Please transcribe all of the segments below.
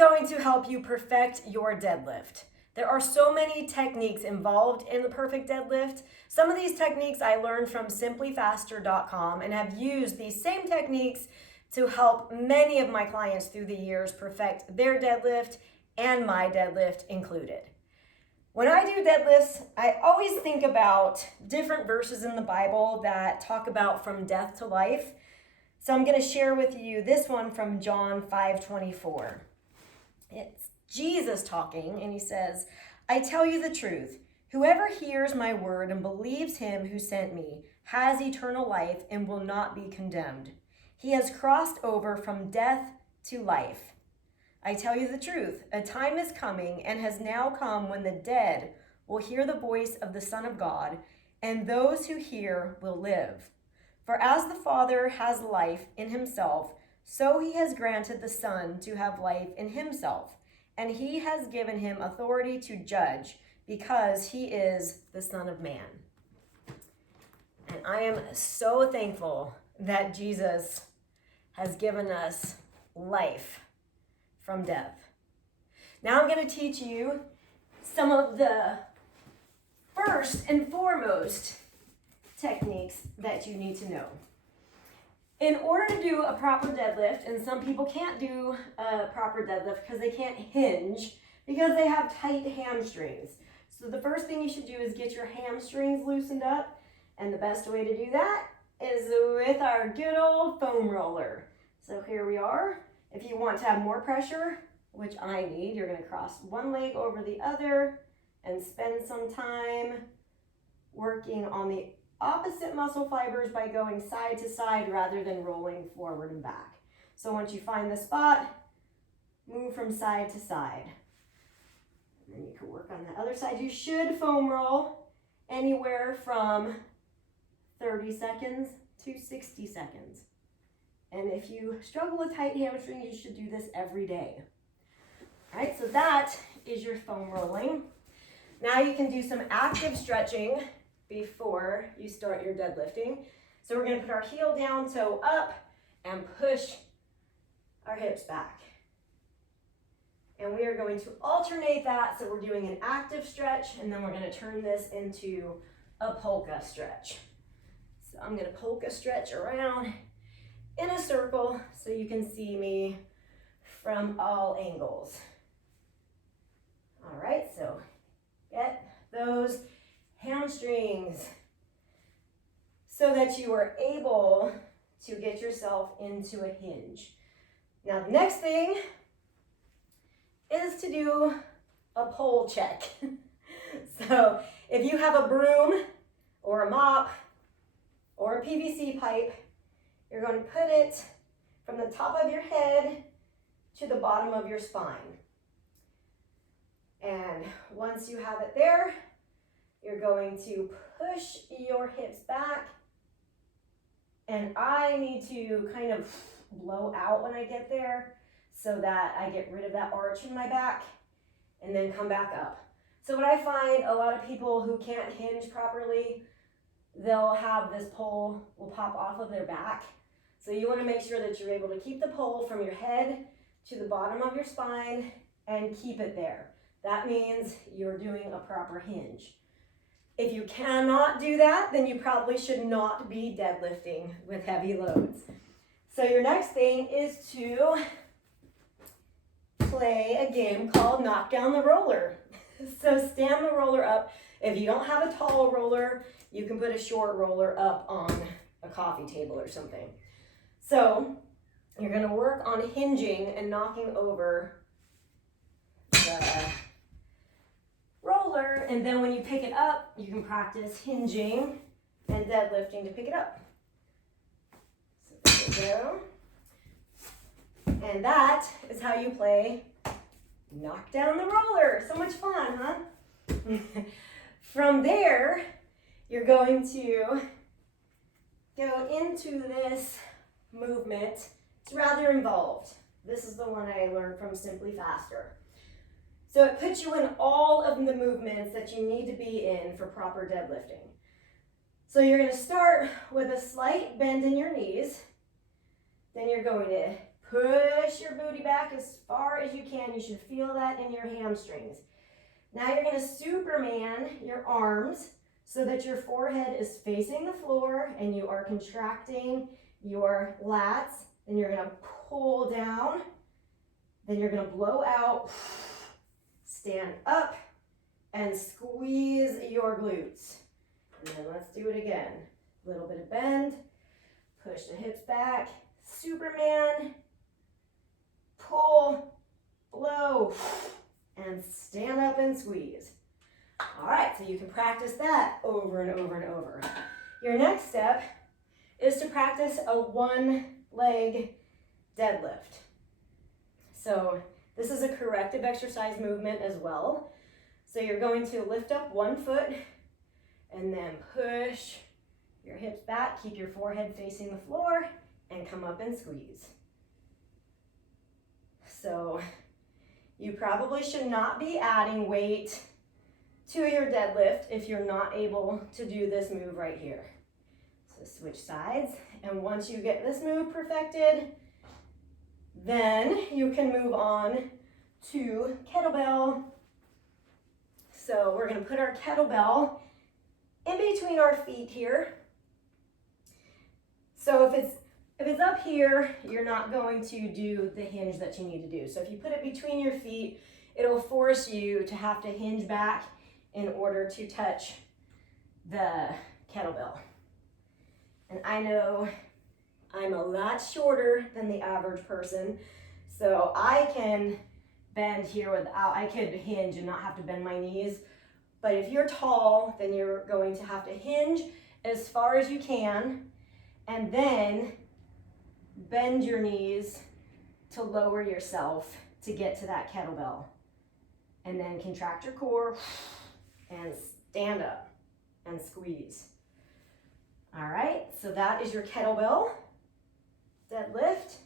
going to help you perfect your deadlift. There are so many techniques involved in the perfect deadlift. Some of these techniques I learned from simplyfaster.com and have used these same techniques to help many of my clients through the years perfect their deadlift and my deadlift included. When I do deadlifts, I always think about different verses in the Bible that talk about from death to life. So I'm going to share with you this one from John 5:24. It's Jesus talking, and he says, "I tell you the truth, whoever hears my word and believes him who sent me has eternal life and will not be condemned. He has crossed over from death to life. I tell you the truth, a time is coming and has now come when the dead will hear the voice of the Son of God, and those who hear will live. For as the Father has life in himself, so he has granted the Son to have life in himself, and he has given him authority to judge, because he is the Son of Man." And I am so thankful that Jesus has given us life from death. Now I'm going to teach you some of the first and foremost techniques that you need to know. In order to do a proper deadlift, and some people can't do a proper deadlift because they can't hinge because they have tight hamstrings. So the first thing you should do is get your hamstrings loosened up, and the best way to do that is with our good old foam roller. So here we are. If you want to have more pressure, which I need, you're going to cross one leg over the other and spend some time working on the opposite muscle fibers by going side to side rather than rolling forward and back. So once you find the spot, move from side to side. And then you can work on the other side. You should foam roll anywhere from 30 seconds to 60 seconds. And if you struggle with tight hamstrings, you should do this every day. All right, so that is your foam rolling. Now you can do some active stretching before you start your deadlifting. So we're going to put our heel down, toe up, and push our hips back. And we are going to alternate that. So we're doing an active stretch, and then we're going to turn this into a polka stretch. So I'm going to polka stretch around in a circle so you can see me from all angles. All right, so get those hamstrings so that you are able to get yourself into a hinge. Now the next thing is to do a pole check. So if you have a broom or a mop or a PVC pipe, you're going to put it from the top of your head to the bottom of your spine. And once you have it there, you're going to push your hips back. And I need to kind of blow out when I get there so that I get rid of that arch in my back and then come back up. So what I find, a lot of people who can't hinge properly, they'll have this pole will pop off of their back. So you want to make sure that you're able to keep the pole from your head to the bottom of your spine and keep it there. That means you're doing a proper hinge. If you cannot do that, then you probably should not be deadlifting with heavy loads. So your next thing is to play a game called Knock Down the Roller. So stand the roller up. If you don't have a tall roller, you can put a short roller up on a coffee table or something. So you're going to work on hinging and knocking over the roller, and then when you pick it up, you can practice hinging and deadlifting to pick it up. So there we go. And that is how you play Knock Down the Roller. So much fun, huh? From there, you're going to go into this movement. It's rather involved. This is the one I learned from Simply Faster. So it puts you in all of the movements that you need to be in for proper deadlifting. So you're going to start with a slight bend in your knees. Then you're going to Push your booty back as far as you can. You should feel that in your hamstrings. Now you're going to Superman your arms so that your forehead is facing the floor and you are contracting your lats. Then you're going to pull down. Then you're going to blow out, stand up, and squeeze your glutes. And then let's do it again. A little bit of bend, push the hips back, Superman, pull, blow, and stand up and squeeze. All right, so you can practice that over and over and over. Your next step is to practice a one-leg deadlift. So this is a corrective exercise movement as well. So you're going to lift up one foot and then push your hips back, keep your forehead facing the floor, and come up and squeeze. So you probably should not be adding weight to your deadlift if you're not able to do this move right here. So switch sides, and once you get this move perfected, then you can move on to kettlebell. So we're going to put our kettlebell in between our feet here. So if it's up here, you're not going to do the hinge that you need to do. So if you put it between your feet, it'll force you to have to hinge back in order to touch the kettlebell. And I know I'm a lot shorter than the average person, so I can bend here without, I could hinge and not have to bend my knees. But if you're tall, then you're going to have to hinge as far as you can, and then bend your knees to lower yourself to get to that kettlebell. And then contract your core and stand up and squeeze. All right, so that is your kettlebell deadlift.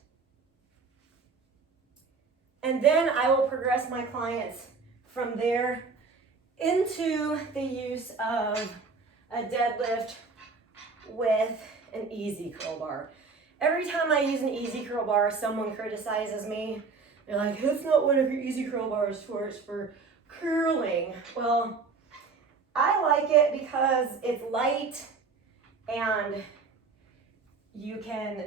And then I will progress my clients from there into the use of a deadlift with an easy curl bar. Every time I use an easy curl bar, someone criticizes me. They're like, that's not one of your easy curl bars for, it's for curling. Well, I like it because it's light and you can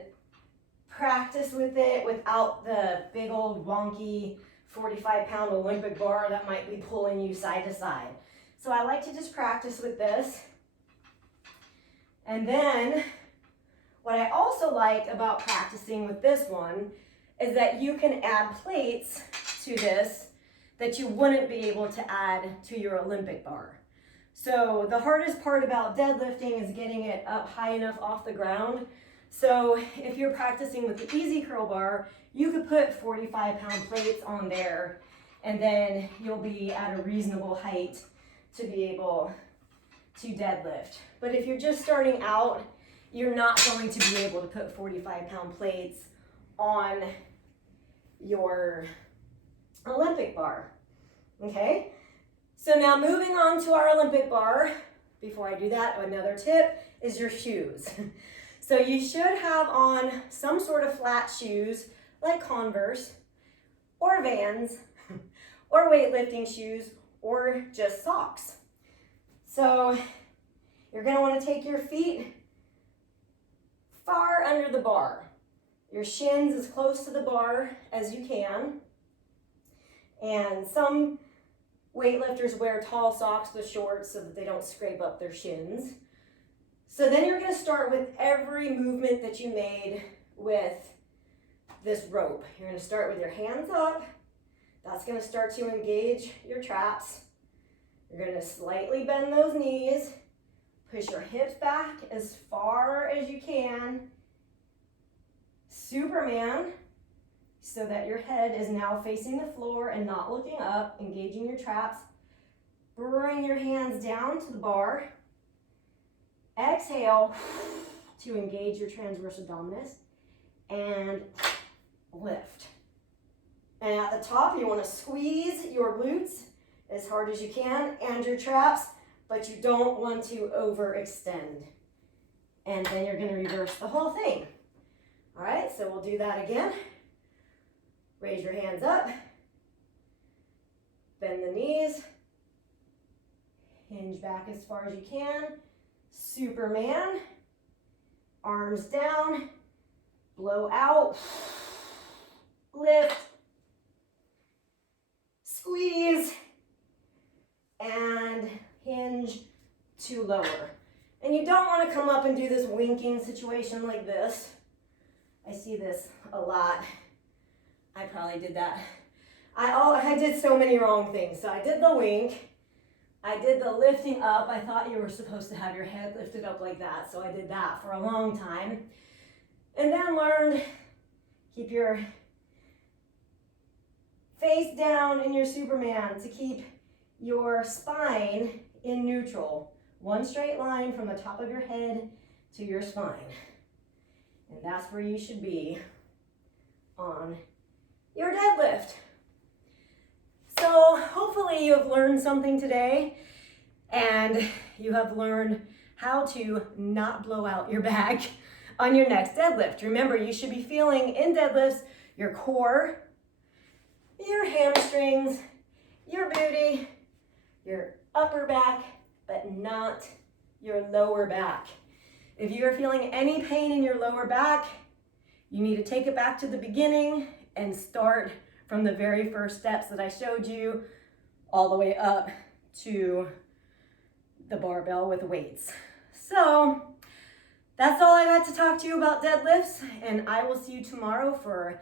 practice with it without the big old wonky 45-pound Olympic bar that might be pulling you side to side. So I like to just practice with this. And then what I also like about practicing with this one is that you can add plates to this that you wouldn't be able to add to your Olympic bar. So the hardest part about deadlifting is getting it up high enough off the ground. So if you're practicing with the easy curl bar, you could put 45-pound plates on there, and then you'll be at a reasonable height to be able to deadlift. But if you're just starting out, you're not going to be able to put 45-pound plates on your Olympic bar, okay? So now moving on to our Olympic bar, before I do that, another tip is your shoes. So you should have on some sort of flat shoes like Converse or Vans or weightlifting shoes or just socks. So you're going to want to take your feet far under the bar. Your shins as close to the bar as you can. And some weightlifters wear tall socks with shorts so that they don't scrape up their shins. So then you're going to start with every movement that you made with this rope. You're going to start with your hands up. That's going to start to engage your traps. You're going to slightly bend those knees. Push your hips back as far as you can. Superman, so that your head is now facing the floor and not looking up, engaging your traps. Bring your hands down to the bar. Exhale to engage your transverse abdominals and lift. And at the top, you want to squeeze your glutes as hard as you can and your traps, but you don't want to overextend. And then you're going to reverse the whole thing. All right, so we'll do that again. Raise your hands up. Bend the knees. Hinge back as far as you can. Superman. Arms down. Blow out. Lift. Squeeze. And hinge to lower. And you don't want to come up and do this winking situation like this. I see this a lot. I probably did that. I did so many wrong things. So I did the wink. I did the lifting up. I thought you were supposed to have your head lifted up like that. So I did that for a long time. And then learned, keep your face down in your Superman to keep your spine in neutral. One straight line from the top of your head to your spine. And that's where you should be on your deadlift. So hopefully you have learned something today and you have learned how to not blow out your back on your next deadlift. Remember, you should be feeling in deadlifts your core, your hamstrings, your booty, your upper back, but not your lower back. If you are feeling any pain in your lower back, you need to take it back to the beginning and start from the very first steps that I showed you all the way up to the barbell with weights. So that's all I got to talk to you about deadlifts, and I will see you tomorrow for